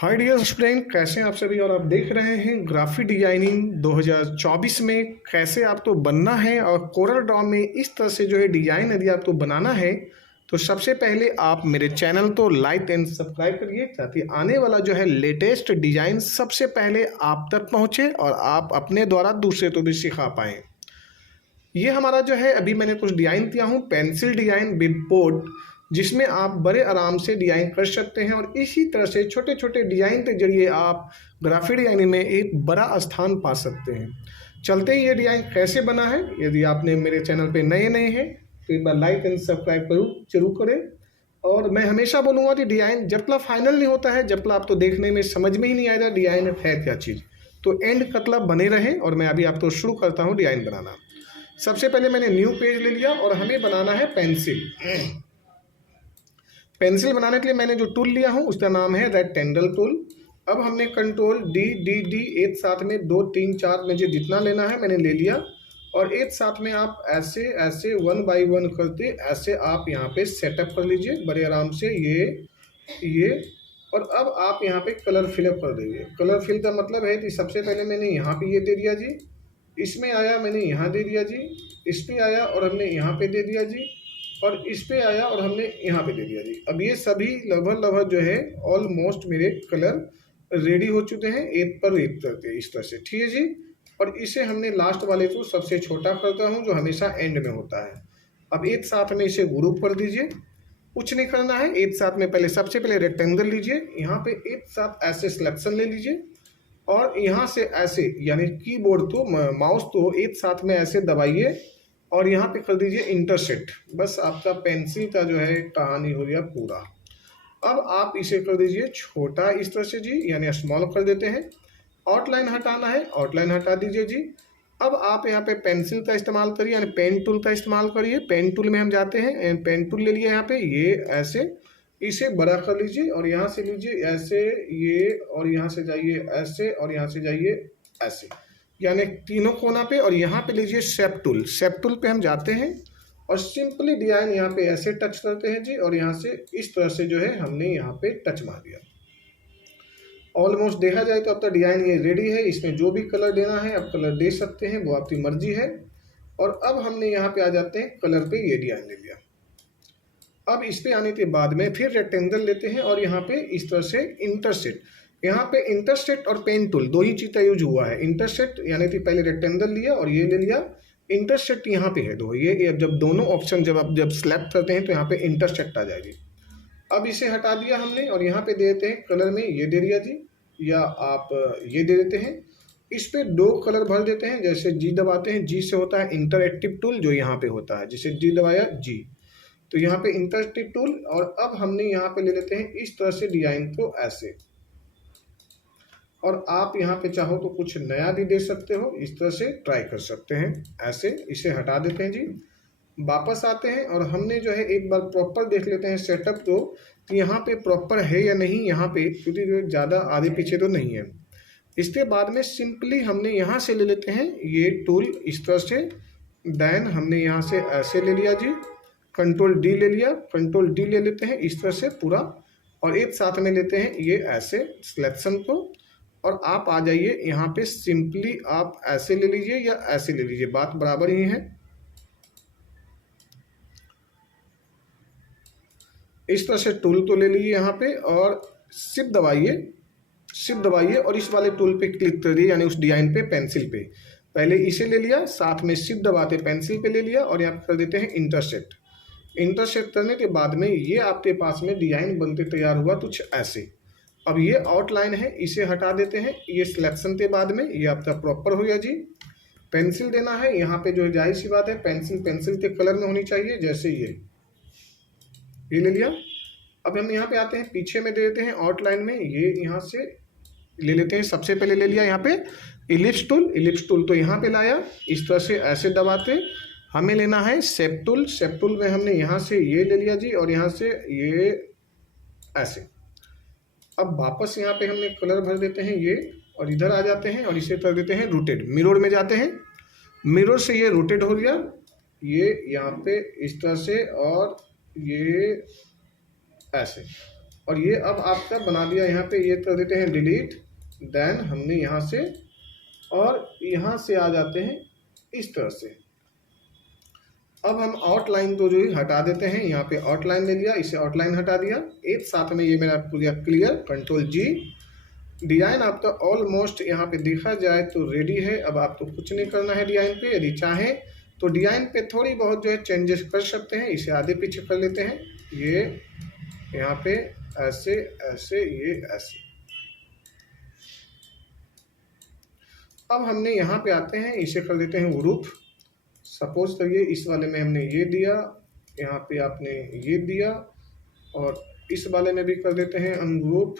Hi dear student, कैसे हैं आप सभी। और आप देख रहे हैं ग्राफिक डिजाइनिंग 2024 में कैसे आपको बनना है। और कोरल ड्रॉ में इस तरह से जो है डिजाइन यदि आपको बनाना है तो सबसे पहले आप मेरे चैनल को लाइक एंड सब्सक्राइब करिए ताकि आने वाला जो है लेटेस्ट डिजाइन सबसे पहले आप तक पहुंचे और आप अपने द्वारा दूसरे को भी सिखा पाएँ। ये हमारा जो है अभी मैंने कुछ डिज़ाइन किया हूँ पेंसिल डिज़ाइन विद बोर्ड, जिसमें आप बड़े आराम से डिज़ाइन कर सकते हैं और इसी तरह से छोटे छोटे डिज़ाइन के जरिए आप ग्राफिक डिज़ाइनिंग में एक बड़ा स्थान पा सकते हैं। चलते ही ये डिज़ाइन कैसे बना है। यदि आपने मेरे चैनल पे नए हैं तो एक बार लाइक एंड सब्सक्राइब जरूर करें। और मैं हमेशा बोलूँगा कि डिज़ाइन जब तक फाइनल नहीं होता है, जब तक आपको देखने में समझ में ही नहीं आएगा डिज़ाइन है क्या चीज़, तो एंड तक बने रहें। और मैं अभी आपको शुरू करता हूँ डिज़ाइन बनाना। सबसे पहले मैंने न्यू पेज ले लिया और हमें बनाना है पेंसिल। पेंसिल बनाने के लिए मैंने जो टूल लिया हूँ उसका नाम है रेक्टेंगल टूल। अब हमने कंट्रोल डी डी डी एक साथ में 2 3 4 मुझे जितना लेना है मैंने ले लिया। और एक साथ में आप ऐसे ऐसे 1 बाई 1 करते ऐसे आप यहाँ पे सेटअप कर लीजिए बड़े आराम से। ये और अब आप यहाँ पे कलर फिलअप कर दीजिए। कलर फिल का मतलब है कि सबसे पहले मैंने यहाँ पे ये दे दिया जी, इसमें आया मैंने यहाँ दे दिया जी, इस पे आया और हमने यहाँ पे दे दिया जी, और इस पे आया और हमने यहाँ पे दे दिया जी। अब ये सभी लगभग जो है ऑलमोस्ट मेरे कलर रेडी हो चुके हैं एक पर एक करके इस तरह से, ठीक है जी। और इसे हमने लास्ट वाले को सबसे छोटा करता हूँ जो हमेशा एंड में होता है। अब एक साथ में इसे ग्रुप कर दीजिए, कुछ नहीं करना है। एक साथ में पहले सबसे पहले रेक्टेंगल लीजिए, यहाँ पे एक साथ ऐसे सिलेक्शन ले लीजिए और यहाँ से ऐसे यानी कीबोर्ड तो माउस तो एक साथ में ऐसे दबाइए और यहाँ पे कर दीजिए इंटरसेक्ट। बस आपका पेंसिल का जो है कहानी हो गया पूरा। अब आप इसे कर दीजिए छोटा इस तरह से जी, यानी स्मॉल कर देते हैं। आउटलाइन हटाना है, आउटलाइन हटा दीजिए जी। अब आप यहाँ पे पेंसिल का इस्तेमाल करिए यानी पेन टूल का इस्तेमाल करिए। पेन टूल में हम जाते हैं, पेन टूल ले लिए यहाँ पे, ये ऐसे इसे बड़ा कर लीजिए और यहाँ से लीजिए ऐसे ये, और यहाँ से जाइए ऐसे और यहाँ से जाइए ऐसे, यानी तीनों कोना पे। और यहाँ पे लीजिए शेप टूल, शेप टूल पे हम जाते हैं और सिंपली डिजाइन यहाँ पे ऐसे टच करते हैं जी। और यहाँ से इस तरह से जो है हमने यहाँ पे टच मार दिया। ऑलमोस्ट देखा जाए तो अब तक डिजाइन ये रेडी है। इसमें जो भी कलर देना है आप कलर दे सकते हैं, वो आपकी मर्जी है। और अब हमने यहाँ पे आ जाते हैं कलर पे, ये डिजाइन ले लिया। अब इस पे आने के बाद में फिर रेक्टेंगल लेते हैं और यहाँ पे इस तरह से इंटरसेक्ट, यहाँ पे इंटरसेक्ट और पेन टूल दो ही चीज़ का यूज हुआ है। इंटरसेक्ट यानी कि पहले रेक्टेंगल लिया और ये ले लिया, इंटरसेक्ट यहाँ पे है दो, ये जब दोनों ऑप्शन जब आप सेलेक्ट करते हैं तो यहाँ पे इंटरसेक्ट आ जाएगी। अब इसे हटा दिया हमने और यहाँ पे दे देते हैं कलर में, ये दे दिया जी, या आप ये दे देते हैं। इस पे 2 कलर भर देते हैं। जैसे जी दबाते हैं, जी से होता है इंटरएक्टिव टूल जो यहाँ पे होता है, जैसे जी दबाया जी, तो यहाँ पे इंटरएक्टिव टूल। और अब हमने यहाँ पे ले लेते हैं इस तरह से डिजाइन को ऐसे। और आप यहाँ पे चाहो तो कुछ नया भी दे सकते हो, इस तरह से ट्राई कर सकते हैं ऐसे। इसे हटा देते हैं जी, वापस आते हैं और हमने जो है एक बार प्रॉपर देख लेते हैं सेटअप को कि यहाँ पे प्रॉपर है या नहीं यहाँ पे, क्योंकि जो ज़्यादा आगे पीछे तो नहीं है। इसके बाद में सिंपली हमने यहाँ से ले लेते हैं ये टूल इस तरह से, देन हमने यहाँ से ऐसे ले लिया जी, कंट्रोल डी ले लिया, कंट्रोल डी ले लेते हैं इस तरह से पूरा। और एक साथ में लेते हैं ये ऐसे सिलेक्शन को और आप आ जाइए यहाँ पे, सिंपली आप ऐसे ले लीजिए या ऐसे ले लीजिए, बात बराबर ही है। इस तरह से टूल को ले लीजिए यहाँ पे और शिफ्ट दबाइए और इस वाले टूल पे क्लिक कर दिए, यानी उस डिजाइन पे पेंसिल पे। पहले इसे ले लिया, साथ में शिफ्ट दबाते पेंसिल पे ले लिया और यहाँ पे कर देते हैं इंटरसेक्ट। इंटरसेक्ट करने के बाद में ये आपके पास में डिजाइन बनते तैयार हुआ कुछ ऐसे। अब ये आउटलाइन है, इसे हटा देते हैं। ये सिलेक्शन के बाद में ये आपका प्रॉपर हो गया जी। पेंसिल देना है यहाँ पे, जो जाहिर सी बात है पेंसिल के कलर में होनी चाहिए, जैसे ये ले लिया। अब हम यहाँ पे आते हैं, पीछे में दे देते हैं आउटलाइन में, ये यहाँ से ले लेते हैं। सबसे पहले ले लिया यहाँ पे इलिप्स टूल तो यहाँ पे लाया, इस तरह से ऐसे दबाते। हमें लेना है शेप टूल में हमने यहाँ से ये ले लिया जी और यहाँ से ये ऐसे। अब वापस यहाँ पे हमने कलर भर देते हैं ये, और इधर आ जाते हैं और इसे कर देते हैं रोटेट। मिरर में जाते हैं, मिरर से ये रोटेट हो गया, ये यहाँ पे इस तरह से और ये ऐसे। और ये अब आपका बना दिया। यहाँ पे ये कर देते हैं डिलीट, देन हमने यहाँ से और यहाँ से आ जाते हैं इस तरह से। अब हम आउटलाइन तो जो है हटा देते हैं, यहाँ पे आउटलाइन ले लिया, इसे आउटलाइन हटा दिया। एक साथ में ये मेरा पूरा क्लियर, कंट्रोल जी। डिजाइन आपका ऑलमोस्ट यहाँ पे देखा जाए तो रेडी है। अब आपको कुछ नहीं करना है डिजाइन पे। यदि चाहें तो डिजाइन पे थोड़ी बहुत जो है चेंजेस कर सकते हैं। इसे आगे पीछे कर लेते हैं, ये यहाँ पे ऐसे ऐसे, ये ऐसे। अब हमने यहाँ पे आते हैं, इसे कर देते हैं ग्रुप। सपोज करिए इस वाले में हमने ये दिया, यहाँ पे आपने ये दिया, और इस वाले में भी कर देते हैं अनग्रुप।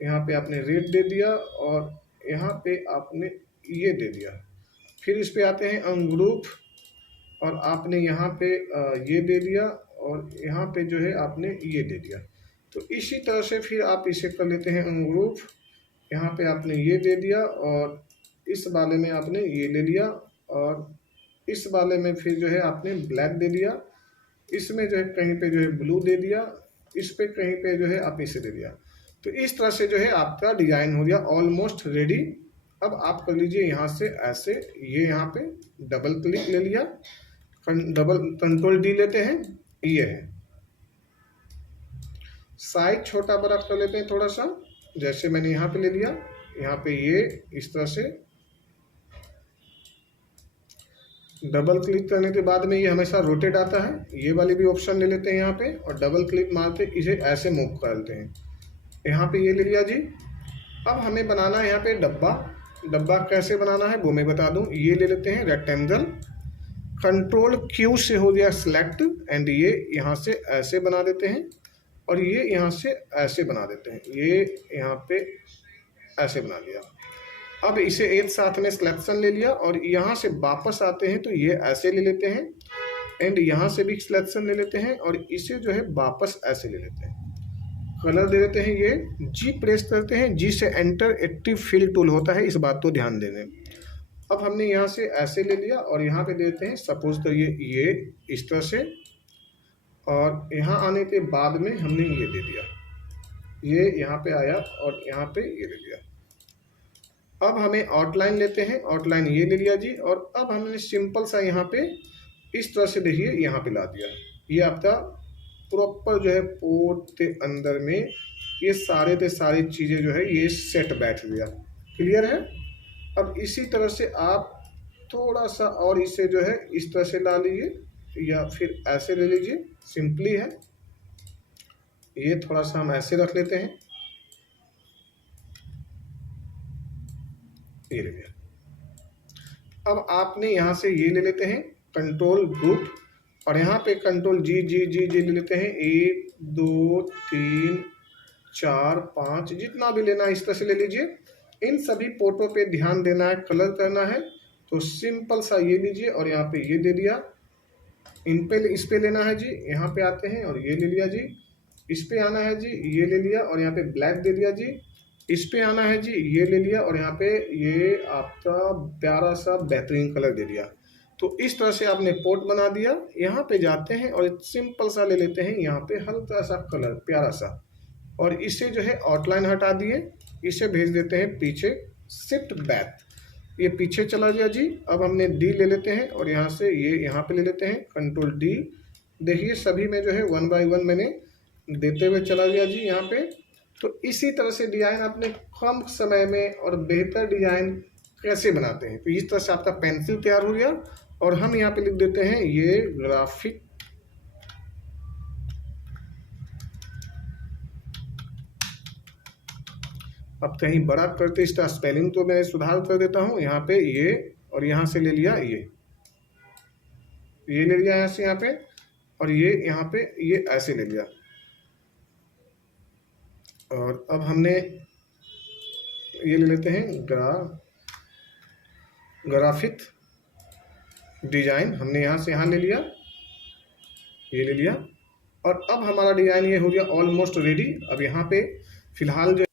यहाँ पे आपने रेड दे दिया और यहाँ पे आपने ये दे दिया। फिर इस पे आते हैं अनग्रुप और आपने यहाँ पे ये दे दिया और यहाँ पे जो है आपने ये दे दिया। तो इसी तरह से फिर आप इसे कर लेते हैं अनग्रुप। यहाँ पे आपने ये दे दिया और इस वाले में आपने ये ले लिया और इस वाले में फिर जो है आपने ब्लैक दे दिया। इसमें जो है कहीं पे जो है ब्लू दे दिया, इस पे कहीं पे जो है आप इसे दे दिया। तो इस तरह से जो है आपका डिजाइन हो गया ऑलमोस्ट रेडी। अब आप कर लीजिए यहाँ से ऐसे, ये यहाँ पे डबल क्लिक ले लिया, डबल कंट्रोल डी लेते हैं, ये है। साइज छोटा बड़ा कर लेते हैं थोड़ा सा, जैसे मैंने यहाँ पे ले लिया। यहाँ पे ये इस तरह से डबल क्लिक करने के बाद में ये हमेशा रोटेट आता है। ये वाली भी ऑप्शन ले लेते हैं यहाँ पे और डबल क्लिक मारते इसे ऐसे मूव कर लेते हैं। यहाँ पे ये ले लिया जी। अब हमें बनाना है यहाँ पे डब्बा। डब्बा कैसे बनाना है वो मैं बता दूं। ये ले लेते हैं रेक्टेंगल, कंट्रोल क्यू से हो गया सिलेक्ट, एंड ये यहाँ से ऐसे बना देते हैं और ये यहाँ से ऐसे बना देते हैं। ये यहाँ पे ऐसे बना दिया। अब इसे एक साथ में सिलेक्शन ले लिया और यहाँ से वापस आते हैं तो ये ऐसे ले लेते हैं, एंड यहाँ से भी सिलेक्शन ले लेते हैं और इसे जो है वापस ऐसे ले लेते हैं। कलर दे देते हैं, ये जी प्रेस करते हैं, जी से एंटर एक्टिव फिल टूल होता है, इस बात को ध्यान देंगे। अब हमने यहाँ से ऐसे ले लिया और यहाँ पे देते हैं सपोज तो ये इस तरह से, और यहाँ आने के बाद में हमने ये दे दिया, ये यहाँ पे आया और यहाँ पे ये दे दिया। अब हमें आउटलाइन लेते हैं, आउटलाइन ये ले लिया जी, और अब हमने सिंपल सा यहाँ पे इस तरह से देखिए यहाँ पे ला दिया। ये आपका प्रॉपर जो है पोर्ट के अंदर में ये सारे के सारी चीज़ें जो है ये सेट बैठ गया। क्लियर है। अब इसी तरह से आप थोड़ा सा और इसे जो है इस तरह से ला लीजिए या फिर ऐसे ले लीजिए, सिंपली है। ये थोड़ा सा हम ऐसे रख लेते हैं, ये ले लिया। अब आपने यहाँ से ये ले लेते हैं कंट्रोल ग्रुप और यहाँ पे कंट्रोल जी जी जी जी ले लेते हैं। 1 2 3 4 5 जितना भी लेना है इस तरह से ले लीजिए। इन सभी पोर्टों पे ध्यान देना है, कलर करना है तो सिंपल सा ये लीजिए और यहाँ पे ये दे दिया। इन पे इस पे लेना है जी, यहाँ पे आते हैं और ये ले लिया जी। इस पे आना है जी, ये ले लिया और यहाँ पे ब्लैक दे दिया जी। इस पे आना है जी, ये ले लिया और यहाँ पे ये आपका प्यारा सा बेहतरीन कलर दे दिया। तो इस तरह से आपने पोर्ट बना दिया। यहाँ पे जाते हैं और सिंपल सा ले लेते हैं, यहाँ पे हल्का सा कलर प्यारा सा, और इसे जो है आउटलाइन हटा दिए, इसे भेज देते हैं पीछे, शिफ्ट बैक, ये पीछे चला गया जी। अब हमने डी ले लेते हैं और यहाँ से ये यहाँ पे ले लेते हैं कंट्रोल डी। देखिए सभी में जो है 1 बाय 1 मैंने देते हुए चला गया जी यहाँ पे। तो इसी तरह से डिज़ाइन अपने कम समय में और बेहतर डिज़ाइन कैसे बनाते हैं, तो इस तरह से आपका पेंसिल तैयार हो गया। और हम यहाँ पे लिख देते हैं ये ग्राफिक अब कहीं बड़ा करते इसका स्पेलिंग तो मैं सुधार कर देता हूँ। यहाँ पे ये और यहाँ से ले लिया ये ले लिया यहाँ से यहाँ पे, और ये यहाँ पे ये ऐसे ले लिया। और अब हमने ये ले लेते हैं ग्राफिक डिजाइन, हमने यहाँ से यहाँ ले लिया, ये ले लिया। और अब हमारा डिजाइन ये हो गया ऑलमोस्ट रेडी। अब यहाँ पे फिलहाल जो